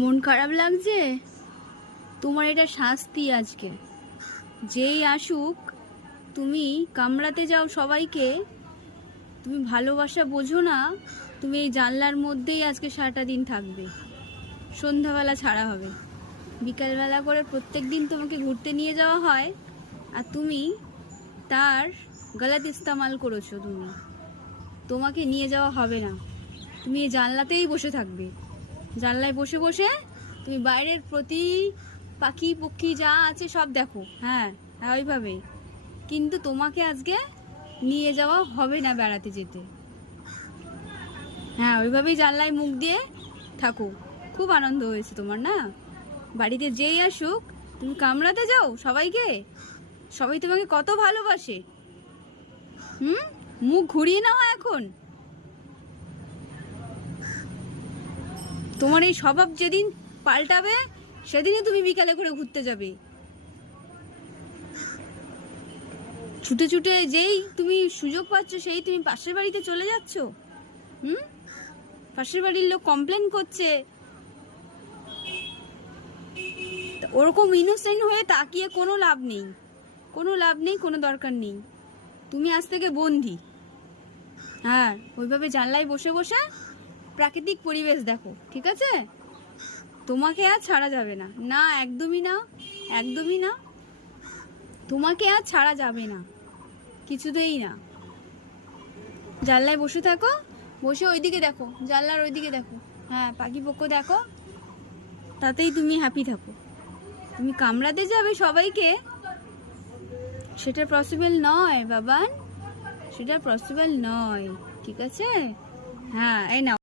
মন খারাপ লাগছে? তোমার এটা শাস্তি আজকে। যেই আসুক তুমি কামড়াতে যাও সবাইকে। তুমি ভালোবাসা বোঝো না। তুমি এই জানলার মধ্যেই আজকে সারাটা দিন থাকবে। সন্ধ্যাবেলা ছাড়া হবে, বিকালবেলা করে প্রত্যেক দিন তোমাকে ঘুরতে নিয়ে যাওয়া হয়, আর তুমি তার গলত ইস্তেমাল করেছো। তোমাকে নিয়ে যাওয়া হবে না। তুমি এই জানলাতেই বসে থাকবে। জানলায় বসে বসে তুমি বাইরের প্রতি পাখি পক্ষী যা আছে সব দেখো। হ্যাঁ, ওইভাবে। কিন্তু তোমাকে আজকে নিয়ে যাওয়া হবে না বেড়াতে যেতে। হ্যাঁ, ওইভাবেই জানলায় মুখ দিয়ে থাকো। খুব আনন্দ হয়েছে তোমার না? বাড়িতে যেই আসুক তুমি কামড়াতে যাও সবাইকে। সবাই তোমাকে কত ভালোবাসে। মুখ ঘুরিয়ে নাও এখন। তোমার এই স্বভাব যেদিন পাল্টাবে সেদিনই তুমি বিকালে করে ঘুরতে যাবে। ছুটে ছুটে যেই তুমি সুযোগ পাচ্ছ সেই তুমি পাশের বাড়িতে চলে যাচ্ছ। পাশের বাড়ির লোক কমপ্লেন করছে, ওরকম ইনোসেন্ট হয়ে তাকিয়ে কোনো লাভ নেই, কোনো দরকার নেই। তুমি আজ থেকে বন্দি। হ্যাঁ, ওইভাবে জানলায় বসে বসে প্রাকৃতিক পরিবেশ দেখো, ঠিক আছে? তোমাকে আর ছাড়া যাবে না। না, একদমই না, একদমই না। তোমাকে আর ছাড়া যাবে না, কিছুতেই না। জানলায় বসে থাকো, বসে ওইদিকে দেখো, জানলার ওইদিকে দেখো। হ্যাঁ, পাখি পক্ষ দেখো, তাতেই তুমি হ্যাপি থাকো। তুমি কামড়াতে যাবে সবাইকে, সেটা পসিবল নয় বাবান, সেটা পসিবল নয়, ঠিক আছে? হ্যাঁ, এই নাও।